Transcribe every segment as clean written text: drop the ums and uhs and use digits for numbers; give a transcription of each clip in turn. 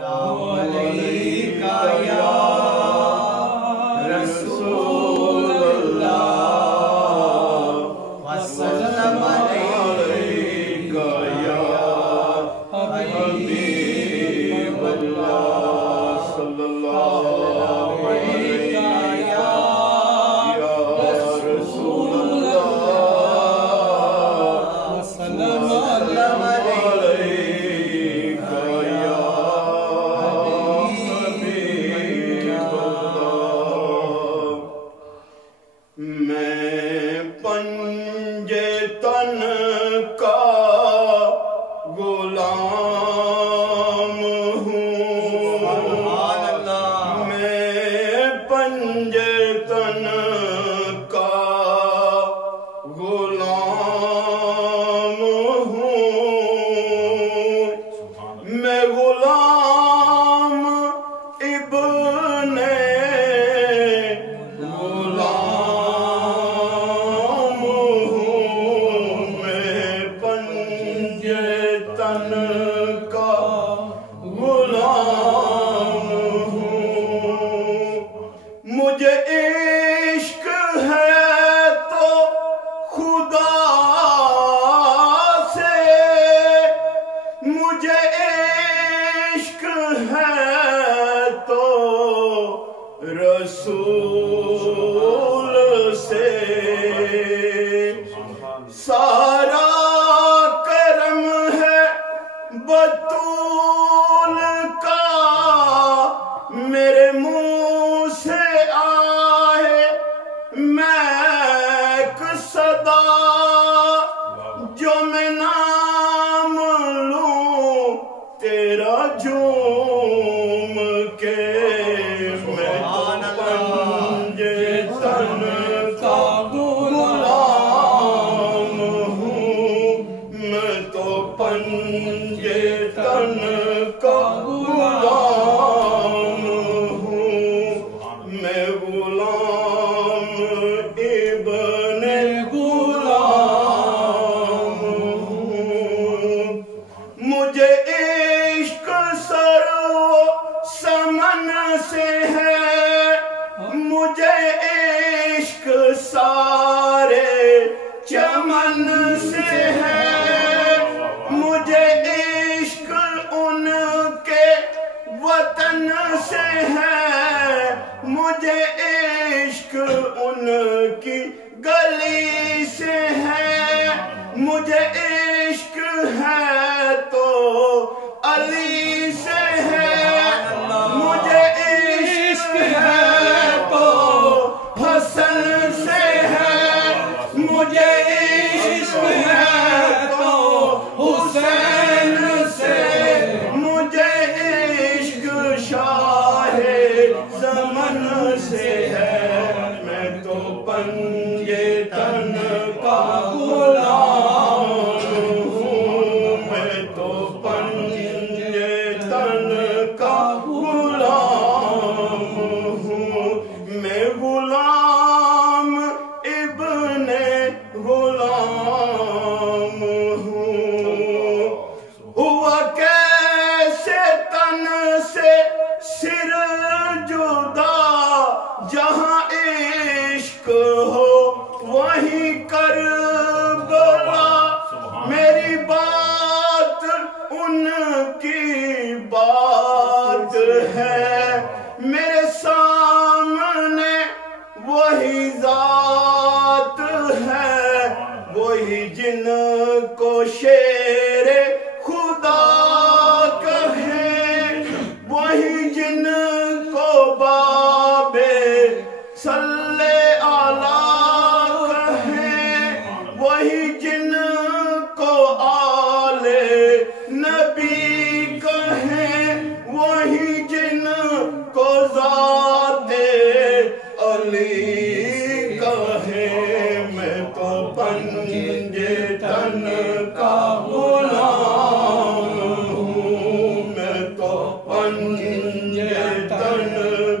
अलैका या रसूल अल्लाह वसल्लम अलैका या हबीब अल्लाह सल्लल्लाहु अलैका या रसूल अल्लाह वसल्लम पंजे तन का गुलाम हूँ, मैं पंजे तन का गुलाम हूँ, मैं गुलाम इब्ने तन का गुलाम हूँ। मुझे इश्क है तो खुदा से, मुझे इश्क है तो रसूल से, सारा बतूल का मेरे मुंह से आए महक सदा, जो मैं नाम लूं तेरा झूम के, मैं तो पंजे तन का गुलाम हूँ, मैं तो पंजे तन का गुलाम हूँ, मैं गुलाम इब्ने गुलाम हूँ। मुझे इश्क सर्व समन से है, मुझे इश्क सारे चमन से है, मुझे इश्क उनके वतन से है, मुझे इश्क उनकी गली से है, मुझे इश्क है तो अली से है, मुझे इश्क है तो हसन से है, मुझे इश्क है तो हुसैन से, मुझे इश्क शाहे ज़मन से है, मैं तो पंजे तन का गुलाम हूँ, मैं तो पंजे तन का गुलाम हूँ, मैं गुलाम इब्ने गुलाम हूँ। हुआ कैसे तन से सिर जुदा, जहाँ इश्क हो वहीं करबला, मेरी बात उनकी बात है, मेरे सामने वही जात है, वही जिनको शेरे खुदा कहे, वही जिनको बाबे सल्ले आला कहे, वही जिनको आले नबी कहे, वही जिनको ज़ाते अली कहे, मैं तो पंजे तन का गुलाम हूँ, मैं तो पंजे तन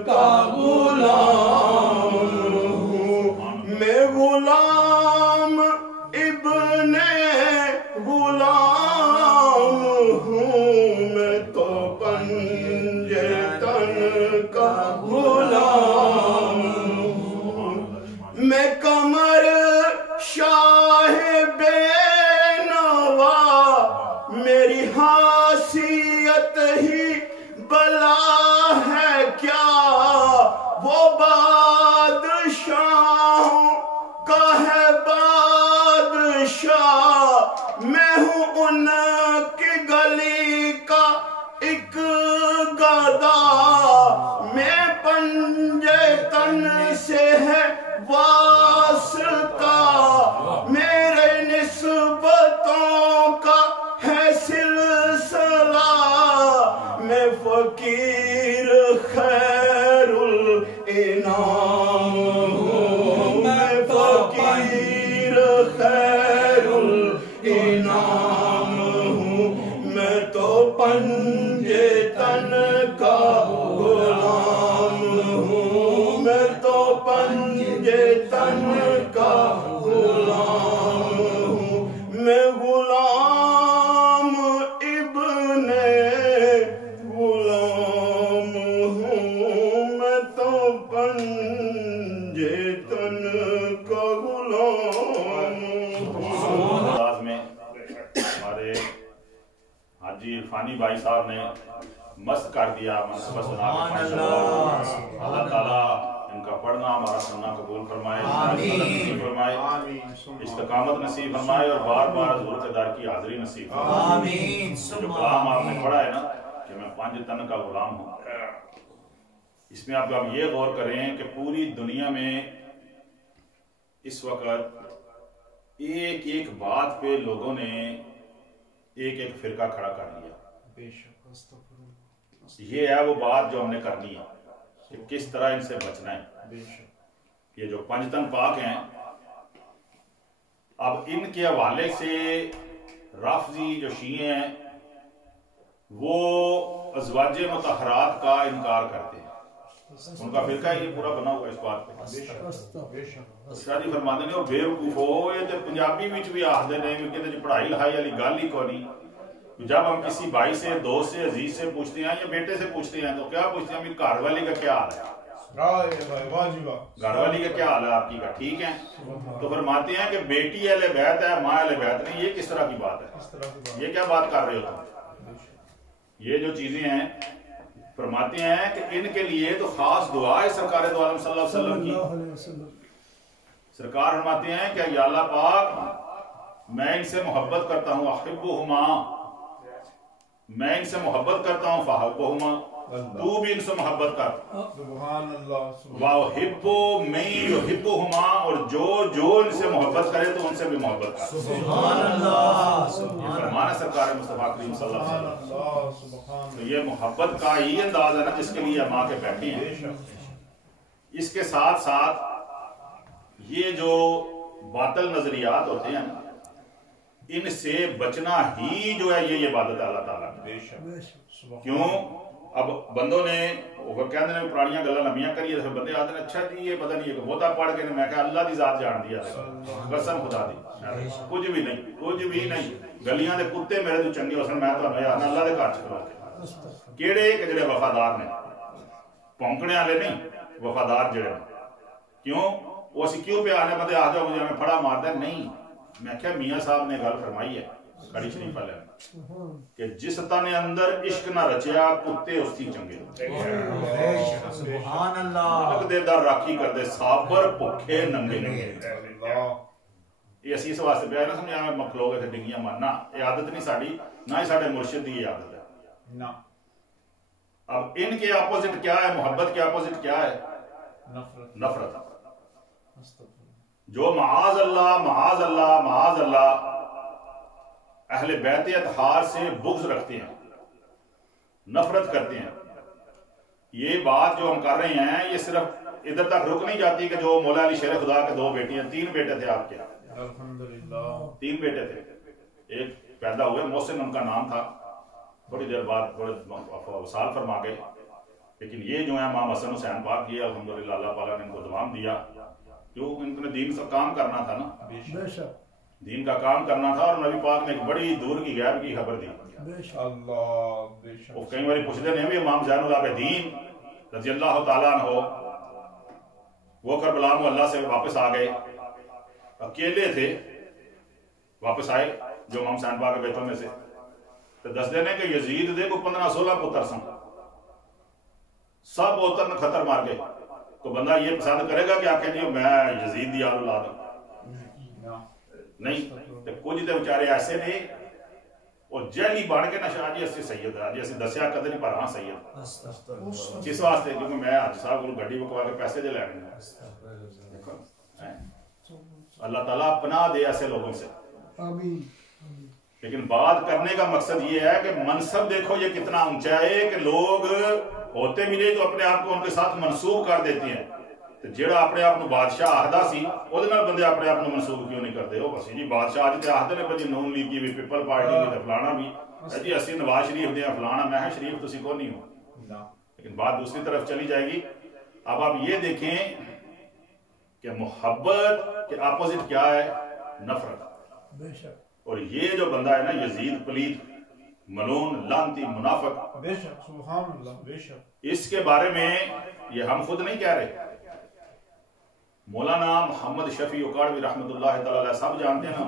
का गुलाम हूँ, मैं गुलाम इब्ने गुलाम हूँ, मैं तो पंजे पंजतन का गुलाम मैं कमर शाह बेनवा मेरी हासियत ही बला है क्या वो बादशाहों का है बादशाह मैं हूँ उनकी गली का एक गदा मैं पंजतन से है वास्ता मेरे निस्बतों का है सिलसिला मैं फकीर खैरुल इनाम हूँ मैं फकीर खैरुल इनाम हूँ मैं तो पंजतन का गुलाम हूँ मैं तो पंजतन का गुलाम हूँ मैं गुलाम इब्ने गुलाम हूँ मैं तो पंजतन का गुलाम अंदाज में हमारे हाजी इरफानी भाई साहब ने मस्त कर दिया मनसबा सुना के माशाअल्लाह अल्लाह ताला इनका पढ़ना हमारा सुनना कबूल फरमाए नसीब फरमाए इस्तिकामत नसीब फरमाए और बार बार हुजूर के दर की हाजिरी नसीब फरमाए आमीन। जो कलाम आपने पढ़ा है ना कि मैं पंजतन का गुलाम हूँ, इसमें आप ये गौर करें कि पूरी दुनिया में इस वक्त एक एक बात पे लोगों ने एक एक फिरका खड़ा कर लिया। ये है वो बात जो हमने करनी है कि किस तरह इनसे बचना है। ये जो पंजतन पाक हैं, अब इनके हवाले से राफजी जो शीए हैं वो अज़वाजे मुतहरात का इनकार करते हैं। उनका फिरका ये पूरा बना हुआ इस बात पे। शादी फरमाते ने बेवकूफ हो ये तो पंजाबी विच भी आखते ने कि पढ़ाई लिखाई वाली गल ही कोई नहीं। जब हम किसी भाई से, दोस्त से, अजीज से पूछते हैं या बेटे से पूछते हैं तो क्या पूछते हैं, घर वाली का क्या हाल है, घर वाली का क्या हाल है आपकी का ठीक है, तो फरमाते हैं कि बेटी अहले बैत है, माँ अहले बैत नहीं। ये किस तरह की बात है, ये क्या बात कर रहे हो तुम। ये जो चीजें हैं फरमाते हैं कि इनके लिए तो खास दुआ है सरकार दो आलम सल्लल्लाहु अलैहि वसल्लम की। सरकार फरमाते हैं कि या अल्लाह पाक मैं इनसे मोहब्बत करता हूँ, अहिब्बुहुमा मैं इनसे मोहब्बत करता हूँ, फहब्बुहुमा तू भी इनसे मोहब्बत कर। वाहिब्बु मैं युहिब्बुहुमा और जो जो इनसे मोहब्बत करे तो उनसे भी मोहब्बत कर। सुभान अल्लाह। फरमाना सरकार मुस्तफा करीम सल्लल्लाहु अलैहि वसल्लम। तो ये मोहब्बत का ही अंदाज है ना जिसके लिए हम आके बैठे हैं। इसके साथ साथ ये जो बातिल नजरियात होते हैं इनसे बचना ही जो है ये इबादत है अल्लाह ताला की। क्यों अब बंदों ने वो कहते हैं पुरानियां गल्लां लंबियां करिए तो बंदे आते हैं अच्छा जी ये पता नहीं है बहुता पढ़ के मैं कहा अल्लाह दी जात जान दिया कसम खुदा दी कुछ भी नहीं गलियां दे कुत्ते मेरे तो चंगे होसन मैं तो यार अल्लाह दे घर च खलो केड़े जेड़े वफादार ने भौंकने वाले नहीं वफादार जेड़े क्यों वो असीं क्यों पे आने बंदे आ जाओ जिवें फड़ा मारदा नहीं। मैं क्या मियाँ साहब ने गल फरमाई है कड़ी शरीफा ले कि जिस तने अंदर इश्क ना रचिया कुत्ते उसकी चंगे। सुभान अल्लाह। दे दर राखी करदे साबर भुखे नंगे ये असीं इस वास्ते पिया ना समझा मखलोग इत्थे डिंगियां मारना ये आदत नहीं साडी ना ही साडे मुर्शिद दी आदत है ना। अब इनके अपोजिट क्या है, मोहब्बत के अपोजिट क्या है, नफरत। जो महाज अल्लाह अहले बैत अतहार से बुग़्ज़ रखते हैं, नफरत करते हैं। ये बात जो हम कर रहे हैं ये सिर्फ इधर तक रुक नहीं जाती कि जो मौला अली शेर खुदा के 2 बेटियां 3 बेटे थे आपके, अल्हम्दुलिल्लाह 3 बेटे थे। एक पैदा हुए मोहसिन उनका नाम था, थोड़ी देर बाद थोड़े वसाल फरमा गए। लेकिन ये जो है इमाम हसन हुसैन पाक ये अल्हम्दुलिल्लाह अल्लाह पाक ने इनको दुआम दिया क्यों इनको दीन से काम करना था ना। دین کا کام کرنا تھا، اور نبی پاک نے ایک بڑی دور کی غیب کی خبر دی۔ وہ کئی بار پوچھتے ہیں بھی امام زین العابدین رضی اللہ تعالیٰ عنہ وہ کربلا میں اللہ سے واپس آ گئے، اکیلے تھے، واپس آئے جو امام حسین پاک کے بیٹوں میں سے، تو دس دینے کہ یزید دے کو 15-16 پتر سن، سب پتر نے خطر مار گئے۔ تو بندہ یہ پسند کرے گا کہ آکھیں جی میں یزید دی اولاد ہوں؟ نہیں، کچھ تو بیچارے ایسے نے وہ جہلی بن کے نہ شاہ جی اسی سید ہے، جی اسی دسیا کدے نہیں پر ہاں سید کس واسطے؟ کیونکہ میں حاجی صاحب کو گڈی بکوا کے پیسے دے لینے۔ اللہ تعالیٰ پناہ دے ایسے لوگوں سے۔ لیکن بات کرنے کا مقصد یہ ہے کہ منصب دیکھو یہ کتنا اونچا ہے کہ لوگ ہوتے بھی نہیں تو اپنے آپ کو ان کے ساتھ منسوب کر دیتے ہیں۔ تو جیڑا اپنے آپ بادشاہ آہدہ سی وہ بندے اپنے آپ منسوب کیوں نہیں کرتے؟ وہ بس جی بادشاہ آج تے آہدے نے بجی نون لیگ کی بھی، پیپل پارٹی کی تے فلانا بھی، جی اسی نواز شریف دے فلانا، میں شریف تسی کو نہیں ہو۔ لیکن بات دوسری طرف چلی جائے گی۔ اب آپ یہ دیکھیں کہ محبت کے اپوزٹ کیا ہے؟ نفرت۔ اور یہ جو بندہ ہے نا یزید پلید ملون لعنتی منافق، بے شک سبحان اللہ، بے شک اس کے بارے میں یہ ہم خود نہیں کہہ رہے، مولانا محمد شفیع اکاڑوی رحمۃ اللہ تعالی علیہ صاحب جانتے ہیں نا،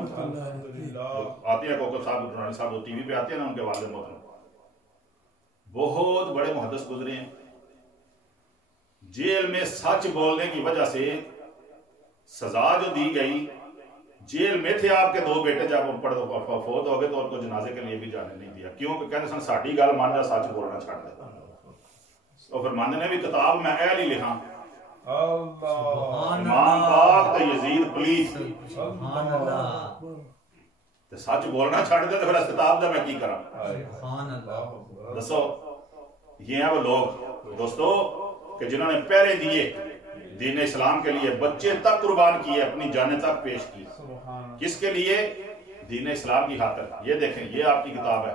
آتے ہیں کوکب صاحب درانی صاحب وہ ٹی وی پہ آتے ہیں نا، ان کے والد محترم بہت بڑے محدث گزرے ہیں، جیل میں سچ بولنے کی وجہ سے سزا جو دی گئی، جیل میں تھے آپ کے 2 بیٹے، جب فوت ہو گئے تو ان کو جنازے کے لیے بھی جانے نہیں دیا، کیوں کہ کہتے سن ساڑی گل مان جا، سچ بولنا چھڑ دے۔ اور پھر ماندے نے بھی کتاب میں اہل ہی لکھا، امام پاک تے یزید پلیس تے سچ بولنا چھڑ دے، تو پھر اس کتاب دا میں کی کراں؟ دسو یہ ہیں وہ لوگ دوستو کہ جنہوں نے پہرے دیے دین اسلام کے لیے، بچے تک قربان کیے، اپنی جانیں تک پیش کی، کس کے لیے؟ دین اسلام کی خاطر۔ یہ دیکھیں یہ آپ کی کتاب ہے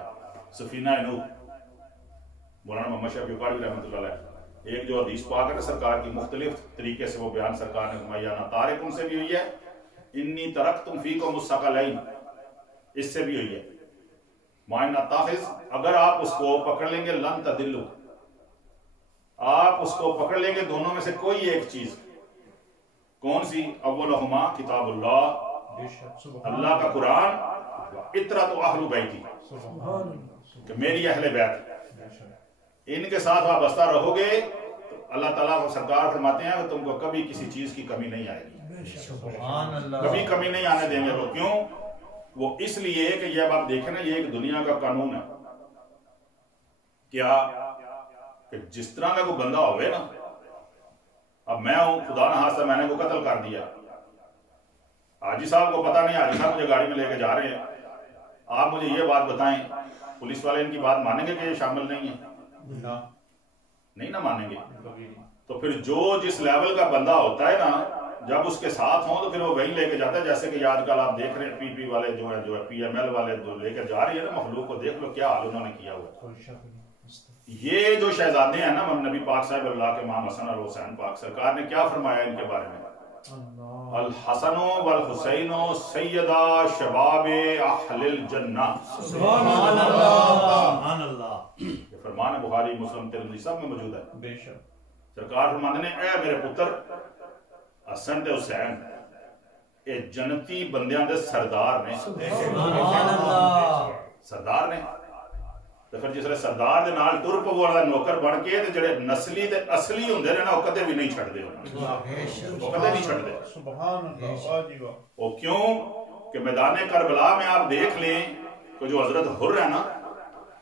سفینہ نوح، مولانا محمد شفیع اکاڑوی رحمۃ اللہ علیہ۔ ایک جو حدیث پاک ہے سرکار کی مختلف طریقے سے وہ بیان سرکار نے فرمایا، نہ طارق ان سے بھی ہوئی ہے، انی ترکتم فیکم الثقلین اس سے بھی ہوئی ہے، معین تاخذ اگر آپ اس کو پکڑ لیں گے لن تدلوا، آپ اس کو پکڑ لیں گے دونوں میں سے کوئی ایک چیز، کون سی؟ اولہما کتاب اللہ، اللہ کا قرآن، اطرۃ اہل بیتی، کہ میری اہل بیت، ان کے ساتھ وابستہ رہو گے تو اللہ تعالیٰ کو سرکار فرماتے ہیں کہ تم کو کبھی کسی چیز کی کمی نہیں آئے گی، کبھی کمی نہیں آنے دیں گے۔ وہ کیوں؟ وہ اس لیے کہ یہ اب آپ دیکھیں نا، یہ ایک دنیا کا قانون ہے کیا کہ جس طرح کا کوئی بندہ ہوئے نا، اب میں ہوں، خدا نہ خواستہ میں نے کو قتل کر دیا، حاجی صاحب کو پتہ نہیں، حاجی صاحب مجھے گاڑی میں لے کے جا رہے ہیں، آپ مجھے یہ بات بتائیں، پولیس والے ان کی بات مانیں گے کہ یہ شامل نہیں ہے؟ نہیں نہ مانیں گے۔ تو پھر جو جس لیول کا بندہ ہوتا ہے نا، جب اس کے ساتھ ہوں تو پھر وہ وہیں لے کے جاتا ہے، جیسے کہ آج کل آپ دیکھ رہے ہیں پی پی والے جو ہے پی ایم ایل والے جو لے کے جا رہے ہیں نا مخلوق کو، دیکھ لو کیا حال انہوں نے کیا ہوا ہے۔ یہ جو شہزادے ہیں نا نبی پاک صاحب اللہ کے امام حسن اور حسین پاک، سرکار نے کیا فرمایا ان کے بارے میں؟ الحسن والحسین سیدہ شباب اہل الجنہ، سبحان اللہ، یہ فرمان بخاری مسلم ترمذی سب میں موجود ہے۔ بے شک سرکار فرماتے ہیں اے میرے پتر حسن تے حسین، اے جنتی بندیاں دے سردار نے، سردار نے، تو پھر جس نے سردار دے نال ٹر پو والا نوکر بن کے تے جڑے نسلی تے اصلی ہوندے نے نا وہ کدے بھی نہیں چھڑ دے، وہ کدے نہیں چھڑ دے۔ سبحان اللہ، واہ جی واہ۔ وہ کیوں کہ میدان کربلا میں آپ دیکھ لیں کہ جو حضرت حر ہے نا،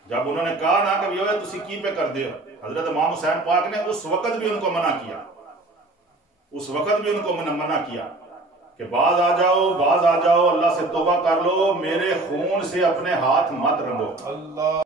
جب انہوں نے کہا نا کہ یہ تسی کی پہ کر دے، حضرت امام حسین پاک نے اس وقت بھی ان کو منع کیا، اس وقت بھی ان کو منع کیا کہ باز آ جاؤ، اللہ سے توبہ کر لو، میرے خون سے اپنے ہاتھ مت رنگو۔ اللہ